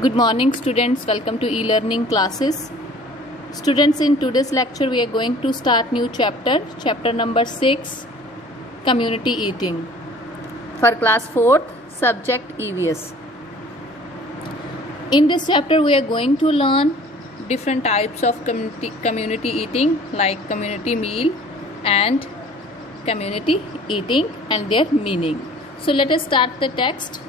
Good morning students, welcome to e-learning classes. Students, in today's lecture we are going to start new chapter number 6, community eating, for class 4th, subject EVS. In this chapter we are going to learn different types of community eating like community meal and community eating and their meaning. So let us start the text.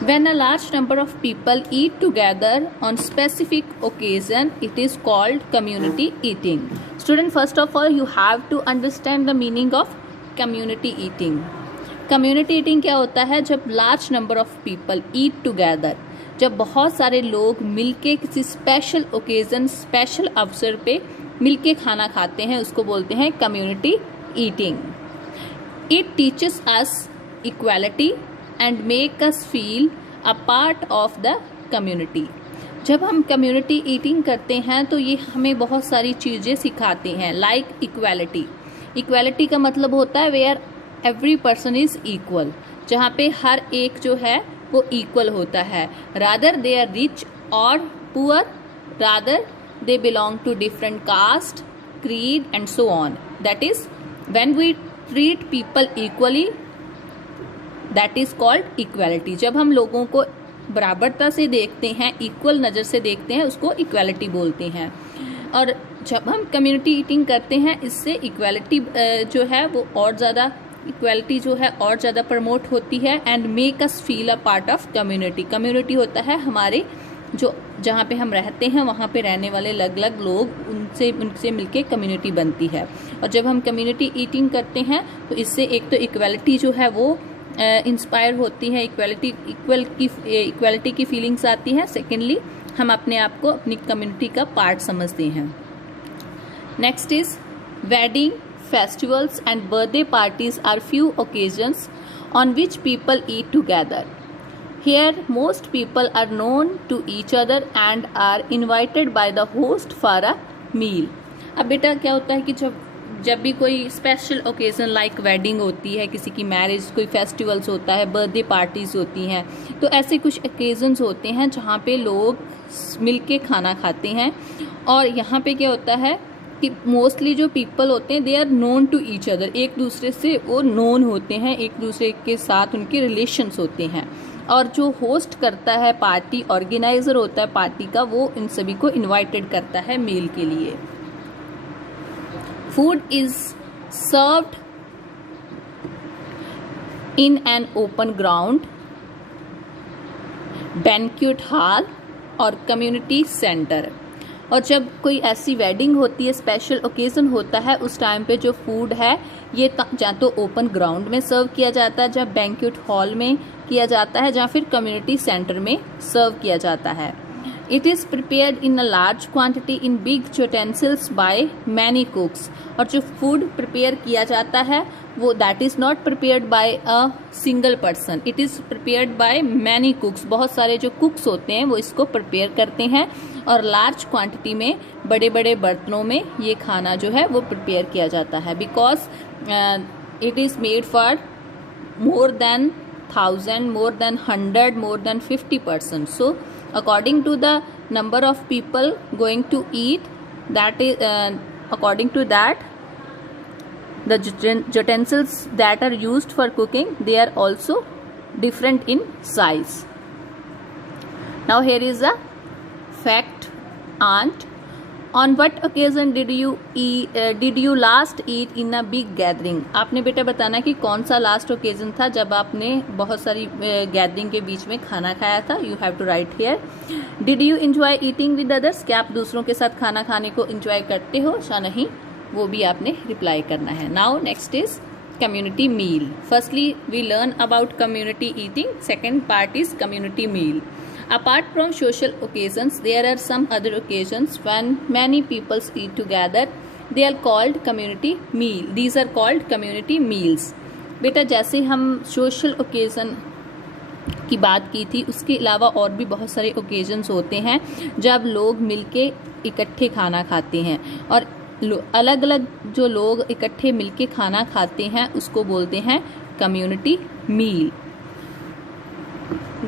When a large number of people eat together on specific occasion, it is called community eating. Student, first of all, you have to understand the meaning of community eating. Community eating क्या होता है? जब large number of people eat together, जब बहुत सारे लोग मिलके किसी स्पेशल ओकेजन, स्पेशल अवसर पे मिलके खाना खाते हैं, उसको बोलते हैं community eating. It teaches us equality and make us feel a part of the community. जब हम कम्युनिटी ईटिंग करते हैं तो ये हमें बहुत सारी चीज़ें सिखाते हैं, लाइक इक्वालिटी. इक्वालिटी का मतलब होता है where every person is equal, जहाँ पे हर एक जो है वो इक्वल होता है. रादर दे आर रिच और poor, rather they belong to different caste, creed and so on. That is when we treat people equally, that is called equality. जब हम लोगों को बराबरता से देखते हैं, इक्वल नज़र से देखते हैं, उसको इक्वालिटी बोलते हैं. और जब हम कम्युनिटी ईटिंग करते हैं, इससे इक्वालिटी जो है वो और ज़्यादा, इक्वालिटी जो है और ज़्यादा प्रमोट होती है. And make us feel a part of community. Community होता है हमारे जो जहाँ पे हम रहते हैं वहाँ पे रहने वाले अलग अलग लोग, उनसे मिलके कम्युनिटी बनती है. और जब हम कम्युनिटी ईटिंग करते हैं तो इससे एक तो इक्वालिटी जो है वो इंस्पायर होती है, इक्वालिटी की फीलिंग्स आती है. सेकेंडली हम अपने आप को अपनी कम्युनिटी का पार्ट समझते हैं. Next is wedding, festivals and birthday parties are few occasions on which people eat together. Here most people are known to each other and are invited by the host for a meal. अब बेटा क्या होता है कि जब भी कोई special occasion like wedding होती है, किसी की मैरिज, कोई फेस्टिवल्स होता है, बर्थडे पार्टीज होती हैं, तो ऐसे कुछ ओकेजन्स होते हैं जहाँ पे लोग मिलके खाना खाते हैं. और यहाँ पे क्या होता है कि मोस्टली जो पीपल होते हैं they are known to each other, एक दूसरे से वो नोन होते हैं, एक दूसरे के साथ उनके रिलेशंस होते हैं. और जो होस्ट करता है पार्टी, ऑर्गेनाइजर होता है पार्टी का, वो इन सभी को इनवाइटेड करता है मील के लिए. Food is served in an open ground, banquet hall और कम्युनिटी सेंटर. और जब कोई ऐसी वेडिंग होती है, स्पेशल ओकेजन होता है, उस टाइम पे जो फूड है ये या तो ओपन ग्राउंड में सर्व किया जाता है, जहाँ बैंक्वेट हॉल में किया जाता है, जहाँ फिर कम्युनिटी सेंटर में सर्व किया जाता है. It is prepared in a large quantity in big utensils by many कुक्स. और जो फूड प्रिपेयर किया जाता है वो that is not prepared by a single person, it is prepared by many कुक्स. बहुत सारे जो कुक्स होते हैं वो इसको प्रिपेयर करते हैं और लार्ज क्वांटिटी में, बड़े बड़े बर्तनों में ये खाना जो है वो प्रिपेयर किया जाता है. Because it is made for more than 1000, more than 100, more than 50 persons. So according to the number of people going to eat, that is according to that the utensils that are used for cooking, they are also different in size. Now here is a fact. Aunt, on what occasion did you last eat in a big gathering? आपने बेटा बताना कि कौन सा last occasion था जब आपने बहुत सारी गैदरिंग के बीच में खाना खाया था. You have to write here. Did you enjoy eating with others? क्या आप दूसरों के साथ खाना खाने को एंजॉय करते हो या नहीं, वो भी आपने रिप्लाई करना है. Now next is community meal. Firstly we learn about community eating. Second part is community meal. Apart from social occasions, there are some other occasions when many people eat together. They are called community meal. These are called community meals. बेटा जैसे हम social occasion की बात की थी, उसके अलावा और भी बहुत सारे ओकेजन्स होते हैं जब लोग मिलके इकट्ठे खाना खाते हैं. और अलग अलग जो लोग इकट्ठे मिलके खाना खाते हैं उसको बोलते हैं community meal.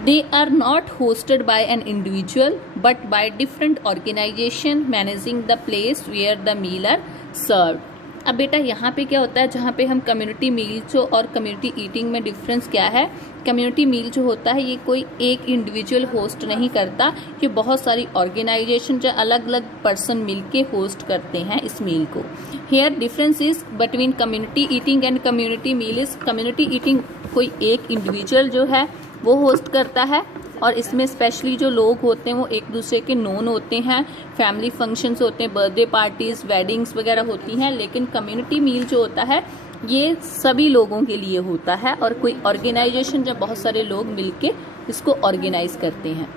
They are not hosted by an individual but by different organization managing the place where the meal are served. अब बेटा यहाँ पे क्या होता है, जहाँ पे हम कम्युनिटी मील जो और कम्युनिटी ईटिंग में डिफरेंस क्या है। कम्युनिटी मील जो होता है ये कोई एक इंडिविजुअल होस्ट नहीं करता, ये बहुत सारी ऑर्गेनाइजेशन जो अलग अलग पर्सन मिलके होस्ट करते हैं इस मील को। Here difference is between community eating and community meal is community eating कोई एक इंडिविजुअल जो है वो होस्ट करता है, और इसमें स्पेशली जो लोग होते हैं वो एक दूसरे के नोन होते हैं, फैमिली फंक्शंस होते हैं, बर्थडे पार्टीज, वेडिंग्स वगैरह होती हैं। लेकिन कम्युनिटी मील जो होता है ये सभी लोगों के लिए होता है, और कोई ऑर्गेनाइजेशन जब बहुत सारे लोग मिलके इसको ऑर्गेनाइज करते हैं।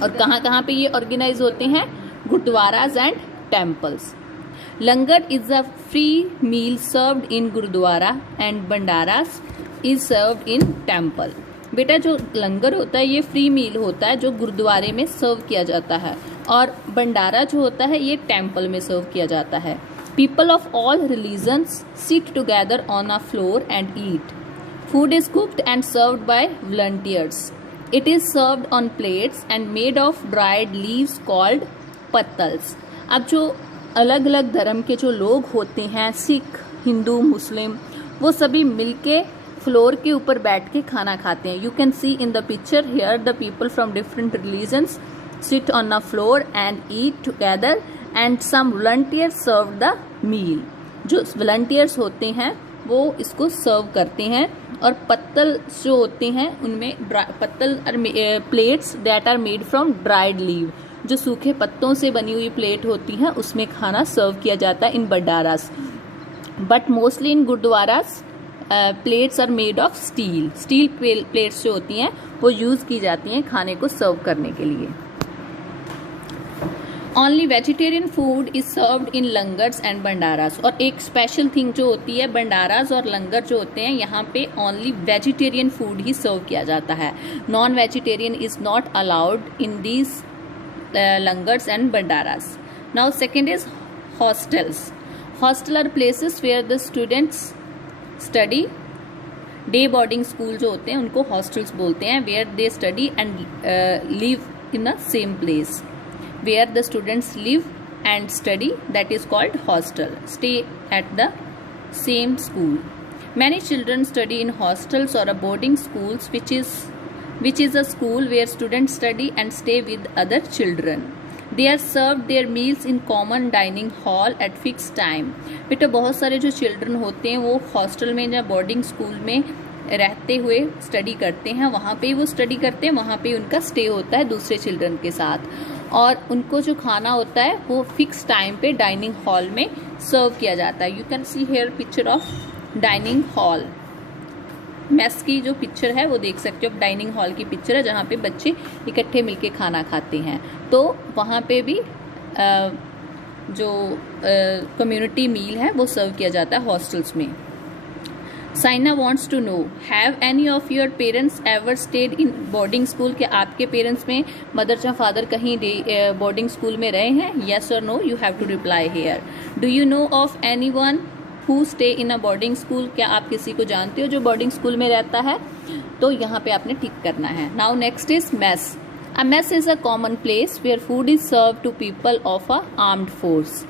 और कहाँ कहाँ पे ये ऑर्गेनाइज होते हैं? Gurdwaras and temples. Langar is a free meal served in gurdwara and bhandaras is served in temple. बेटा जो लंगर होता है ये फ्री मील होता है जो गुरुद्वारे में सर्व किया जाता है, और भंडारा जो होता है ये टेम्पल में सर्व किया जाता है। People of all religions sit together on a floor and eat. Food is cooked and served by volunteers. It is served on plates and made of dried leaves called पत्तल्स। अब जो अलग अलग धर्म के जो लोग होते हैं, सिख, हिंदू, मुस्लिम, वो सभी मिलके फ्लोर के ऊपर बैठ के खाना खाते हैं। You can see in the picture here the people from different religions sit on a floor and eat together and some volunteers serve the meal. जो वॉलंटियर्स होते हैं वो इसको सर्व करते हैं, और पत्तल जो होते हैं उनमें pattal plates that are made from dried leave, जो सूखे पत्तों से बनी हुई प्लेट होती हैं उसमें खाना सर्व किया जाता है इन भंडारास। बट मोस्टली इन गुरुद्वारास plates are made of steel. Steel plates जो होती हैं वो यूज़ की जाती हैं खाने को सर्व करने के लिए। Only vegetarian food is served in लंगर्स एंड भंडारास। और एक स्पेशल थिंग जो होती है, भंडारास और लंगर जो होते हैं यहाँ पे ओनली वेजिटेरियन फूड ही सर्व किया जाता है। Non vegetarian is not allowed in these langars and bhandaras. Now second is hostels. Hostel are places where the students study. Day boarding school जो होते हैं उनको हॉस्टल्स बोलते हैं, where they study and live in a same place. Where the students live and study that is called hostel, stay at the same school. Many children study in hostels और a boarding schools which is a school where students study and stay with other children. They are served their meals in common dining hall at fixed time. बेटा बहुत सारे जो children होते हैं वो hostel में या बोर्डिंग स्कूल में रहते हुए स्टडी करते हैं, वहाँ पे वो स्टडी करते हैं, वहाँ पे उनका स्टे होता है दूसरे चिल्ड्रन के साथ, और उनको जो खाना होता है वो फिक्स टाइम पे डाइनिंग हॉल में सर्व किया जाता है। You can see here picture of dining hall. Mess की जो पिक्चर है वो देख सकते हो, डाइनिंग हॉल की पिक्चर है जहाँ पे बच्चे इकट्ठे मिलके खाना खाते हैं। तो वहाँ पे भी जो कम्युनिटी मील है वो सर्व किया जाता है हॉस्टल्स में। Saina wants to know, have any of your parents ever stayed in boarding school? क्या आपके पेरेंट्स में मदर या फादर कहीं बोर्डिंग स्कूल में रहे हैं? येस और no, you have to reply here. Do you know of any one who stay in a boarding school? क्या आप किसी को जानते हो जो बोर्डिंग स्कूल में रहता है? तो यहाँ पे आपने टिक करना है। Now next is mess. A mess is a common place where food is serve to people of a armed force.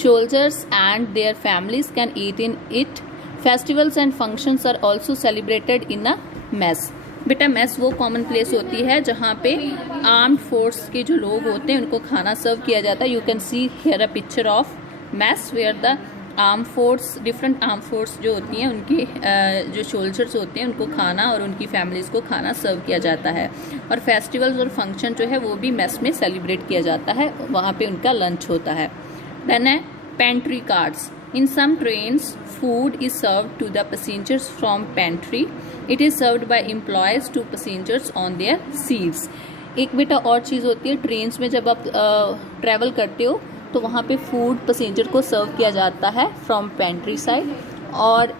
Soldiers and their families can eat in it. Festivals and functions are also celebrated in a mess. बेटा mess वो common place होती है जहाँ पे armed force के जो लोग होते हैं उनको खाना सर्व किया जाता है। You can see here a picture of mess where the arm force, different arm force जो होती हैं उनके जो सोल्जर्स होते हैं उनको खाना और उनकी फैमिलीज़ को खाना सर्व किया जाता है। और फेस्टिवल्स और फंक्शन जो है वो भी मेस में सेलिब्रेट किया जाता है, वहाँ पे उनका लंच होता है। देन है pantry cards. In some trains, food is served to the passengers from pantry. It is served by employees to passengers on their seats. एक बेटा और चीज़ होती है, ट्रेन्स में जब आप ट्रैवल करते हो तो वहाँ पे फूड पैसेंजर को सर्व किया जाता है फ्रॉम पेंट्री साइड। और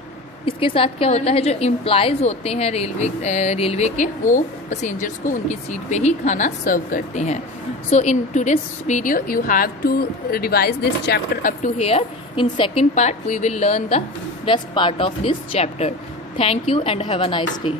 इसके साथ क्या होता है, जो एम्प्लॉयज़ होते हैं रेलवे के, वो पैसेंजर्स को उनकी सीट पे ही खाना सर्व करते हैं। So in today's video you have to revise this chapter up to here. In second part we will learn the rest part of this chapter. Thank you and have a nice day.